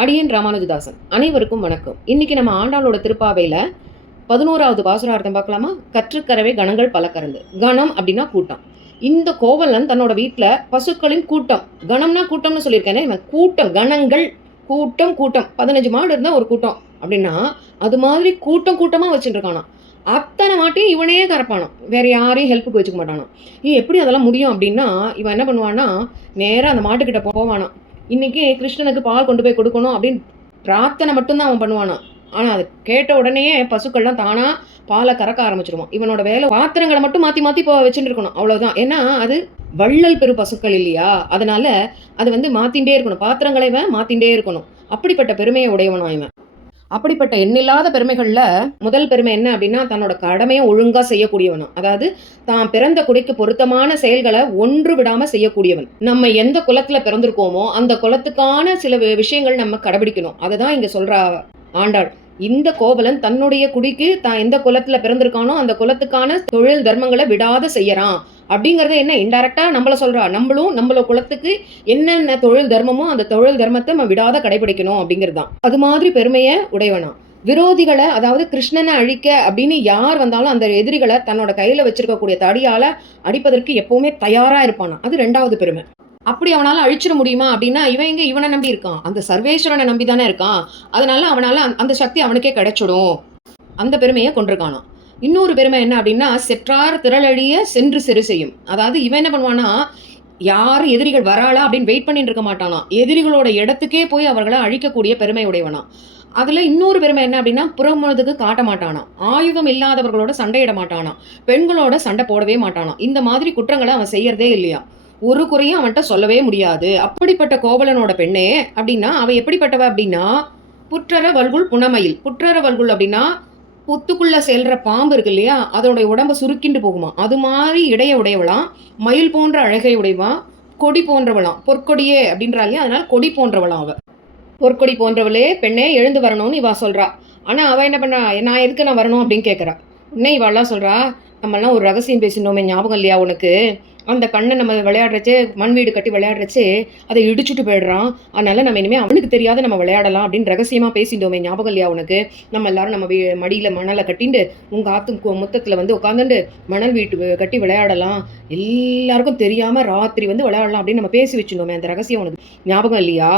அடியேன் ராமானுஜதாசன். அனைவருக்கும் வணக்கம். இன்னைக்கு நம்ம ஆண்டாளோட திருப்பாவையில 11வது பாசுரார்த்தம் பார்க்கலாமா? கற்றுக்கரவே கணங்கள் பல கறந்து. கணம் அப்படின்னா கூட்டம். இந்த கோவலன் தன்னோட வீட்டுல பசுக்களின் கூட்டம், கணம்னா கூட்டம்னு சொல்லியிருக்கேனே, இவன் கூட்டம், கணங்கள் கூட்டம் கூட்டம் 15 மாடு இருந்தா ஒரு கூட்டம் அப்படின்னா அது மாதிரி கூட்டம் கூட்டமா வச்சுட்டு இருக்கானா. அத்தனை மாட்டையும் இவனே கறப்பானான், வேற யாரையும் ஹெல்ப்புக்கு வச்சுக்க மாட்டானா. எப்படி அதெல்லாம் முடியும் அப்படின்னா, இவன் என்ன பண்ணுவான்னா, நேராக அந்த மாட்டுக்கிட்ட போவானான். இன்னைக்கு கிருஷ்ணனுக்கு பால் கொண்டு போய் கொடுக்கணும் அப்படின்னு பிரார்த்தனை மட்டும்தான் அவன் பண்ணுவானான். ஆனால் அது கேட்ட உடனேயே பசுக்கள்லாம் தானா பாலை கறக்க ஆரம்பிச்சிருவான். இவனோட வேலை பாத்திரங்களை மட்டும் மாற்றி மாற்றி இப்போ வச்சுட்டு இருக்கணும், அவ்வளோதான். ஏன்னா அது வள்ளல் பெரு பசுக்கள் இல்லையா, அதனால அது மாற்றிகிட்டே இருக்கணும், பாத்திரங்களை இவன் மாற்றிகிட்டே இருக்கணும். அப்படிப்பட்ட பெருமையை உடையவனா இவன். அப்படிப்பட்ட எண்ணில்லாத பெருமைகளில் முதல் பெருமை என்ன அப்படின்னா, தன்னோட கடமையை ஒழுங்காக செய்யக்கூடியவன். அதாவது தான் பிறந்த குடிக்கு பொருத்தமான செயல்களை ஒன்று விடாமல் செய்யக்கூடியவன். நம்ம எந்த குலத்தில் பிறந்திருக்கோமோ அந்த குலத்துக்கான சில விஷயங்கள் நம்ம கடைபிடிக்கணும். அதை தான் இங்கே சொல்கிற ஆண்டாள். இந்த கோவலன் தன்னுடைய குடிக்கு தான் எந்த குலத்துல பிறந்திருக்கானோ அந்த குலத்துக்கான தொழில் தர்மங்களை விடாத செய்யறான் அப்படிங்கறத என்ன இன்டைரக்டா நம்மள சொல்றா. நம்மளோட குலத்துக்கு என்னென்ன தொழில் தர்மமோ அந்த தொழில் தர்மத்தை நம்ம விடாத கடைபிடிக்கணும் அப்படிங்கிறது தான். அது மாதிரி பெருமையை உடையவனா. விரோதிகளை, அதாவது கிருஷ்ணனை அழிக்க அப்படின்னு யார் வந்தாலும் அந்த எதிரிகளை தன்னோட கையில வச்சிருக்கக்கூடிய தடியால அடிப்பதற்கு எப்பவுமே தயாரா இருப்பானா. அது 2வது பெருமை. அப்படி அவனால அழிச்சிட முடியுமா அப்படின்னா, இவனை நம்பி இருக்கான், அந்த சர்வேஸ்வரனை நம்பி தானே இருக்கான். அதனால அவனால அந்த சக்தி அவனுக்கே கிடைச்சிடும். அந்த பெருமையை கொண்டிருக்கானா. இன்னொரு பெருமை என்ன அப்படின்னா, செற்றார் திரளழிய சென்று செரு செய்யும். அதாவது இவன் என்ன பண்ணுவானா, யார் எதிரிகள் வராளா அப்படின்னு வெயிட் பண்ணிட்டு இருக்க மாட்டானா, எதிரிகளோட இடத்துக்கே போய் அவர்களை அழிக்கக்கூடிய பெருமை உடையவனா. அதுல இன்னொரு பெருமை என்ன அப்படின்னா, புறமுதுக்கு காட்ட மாட்டானா, ஆயுதம் இல்லாதவர்களோட சண்டையிட மாட்டானா, பெண்களோட சண்டை போடவே மாட்டானா. இந்த மாதிரி குற்றங்களை அவன் செய்யறதே இல்லையா, ஒரு குறையும் அவன்கிட்ட சொல்லவே முடியாது. அப்படிப்பட்ட கோவலனோட பெண்ணே அப்படின்னா அவ எப்படிப்பட்டவ அப்படின்னா, புற்றர வல்குள் புனமயில். புற்றர வல்குள் அப்படின்னா புத்துக்குள்ள செல்ற பாம்பு இருக்கு இல்லையா, அதோடைய உடம்ப சுருக்கிண்டு போகுமா, அது மாதிரி இடைய உடையவளாம், மயில் போன்ற அழகை உடையவா, கொடி போன்றவளாம், பொற்கொடியே அப்படின்றா இல்லையா, அதனால கொடி போன்றவளாம் அவ. பொற்கொடி போன்றவளே பெண்ணே எழுந்து வரணும்னு இவா சொல்றா. ஆனா அவ என்ன பண்றா, நான் எதுக்கு நான் வரணும் அப்படின்னு கேட்கறா. உடனே இவாள்லாம் சொல்றா, நம்மளாம் ஒரு ரகசியம் பேசினோமே ஞாபகம் இல்லையா உனக்கு, அந்த கண்ணை நம்ம விளையாடுறச்சே, மண் வீடு கட்டி விளையாடுறச்சே அதை இடிச்சுட்டு போயிடுறான், அதனால நம்ம இனிமேல் அவனுக்கு தெரியாத நம்ம விளையாடலாம் அப்படின்னு ரகசியமாக பேசிட்டோமே ஞாபகம் இல்லையா உனக்கு. நம்ம எல்லாரும் நம்ம மடியில் மணலை கட்டிண்டு உங்கள் ஆத்து முத்தத்தில் உட்காந்துண்டு மணல் வீட்டு கட்டி விளையாடலாம், எல்லாருக்கும் தெரியாமல் ராத்திரி விளையாடலாம் அப்படின்னு நம்ம பேசி வச்சுருந்தோமே, அந்த ரகசியம் உனக்கு ஞாபகம் இல்லையா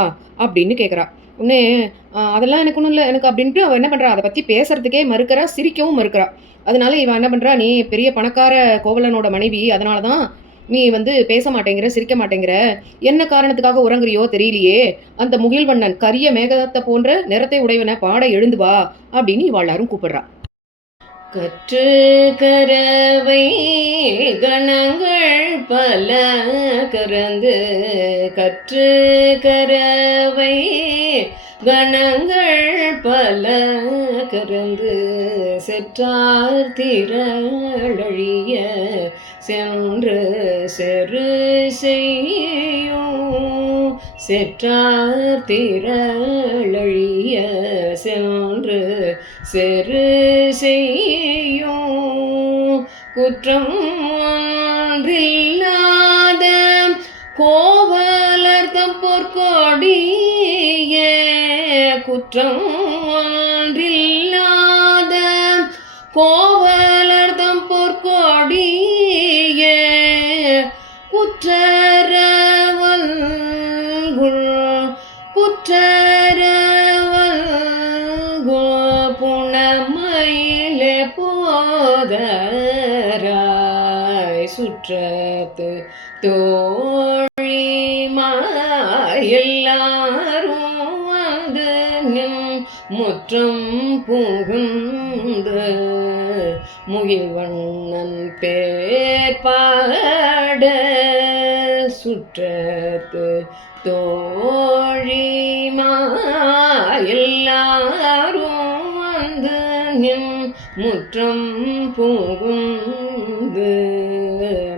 அப்படின்னு கேட்குறா. உடனே அதெல்லாம் எனக்கு ஒன்றும் இல்லை எனக்கு அப்படின்ட்டு அவள் என்ன பண்ணுறா, அதை பற்றி பேசுறதுக்கே மறுக்கிறா, சிரிக்கவும் மறுக்கிறா. அதனால இவன் என்ன பண்ணுறா, நீ பெரிய பணக்கார கோவலனோட மனைவி, அதனால தான் நீ பேச மாட்டேங்கிற, சிரிக்க மாட்டேங்கிற, என்ன காரணத்துக்காக உறங்குறியோ தெரியலையே, அந்த முகில்வண்ணன் கரிய மேகத்தை போன்ற நிறத்தை உடையவன பாட எழுந்து வா அப்படின்னு இவாள் எல்லாரும் கூப்பிடுறா. கற்று கரவை கணங்கள் பல கறந்து, கற்று கரவை கணங்கள் பல கறந்து, செற்றார் திரளழிய சென்று செரு செய்யும், செற்றார் திரளழிய சென்று செரு செய்யும், குற்றம் ஒன்றில்லாத கோவலர்தம் பொற்கொடிய, குற்றம் ஒன்றில்லாத கோவலர்தம் பொற்கொடிய, புற்றரவல் புற்றரவல் புனமயிலே போதராய், சுற்றத்து தோழிமா எல்லாரும் வந்து நின் முற்றம் புகுந்த, முகில்வண்ணன் பேர் பாட, சுற்றத்து தோழிமா எல்லாரும் வந்து நின் முற்றம் புகுந்து,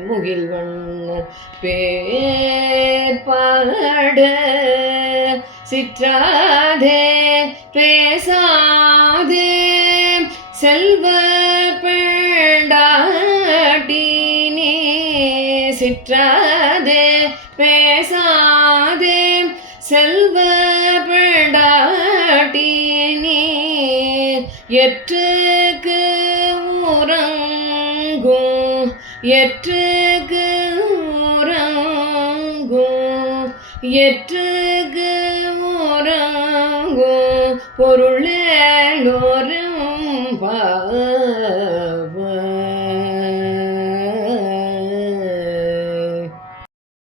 முகில்வண்ணன் பேர் பாட, சிற்றாதே பேசாதே செல்வ பெண்டாட்டினே, சிற்றாதே பேசாதே செல்வ பெண்டா எற்றுக்கு உறங்கும் எற்றுக்கு உறங்கும் எற்றுக்கு உறங்கும் பொருளோரும்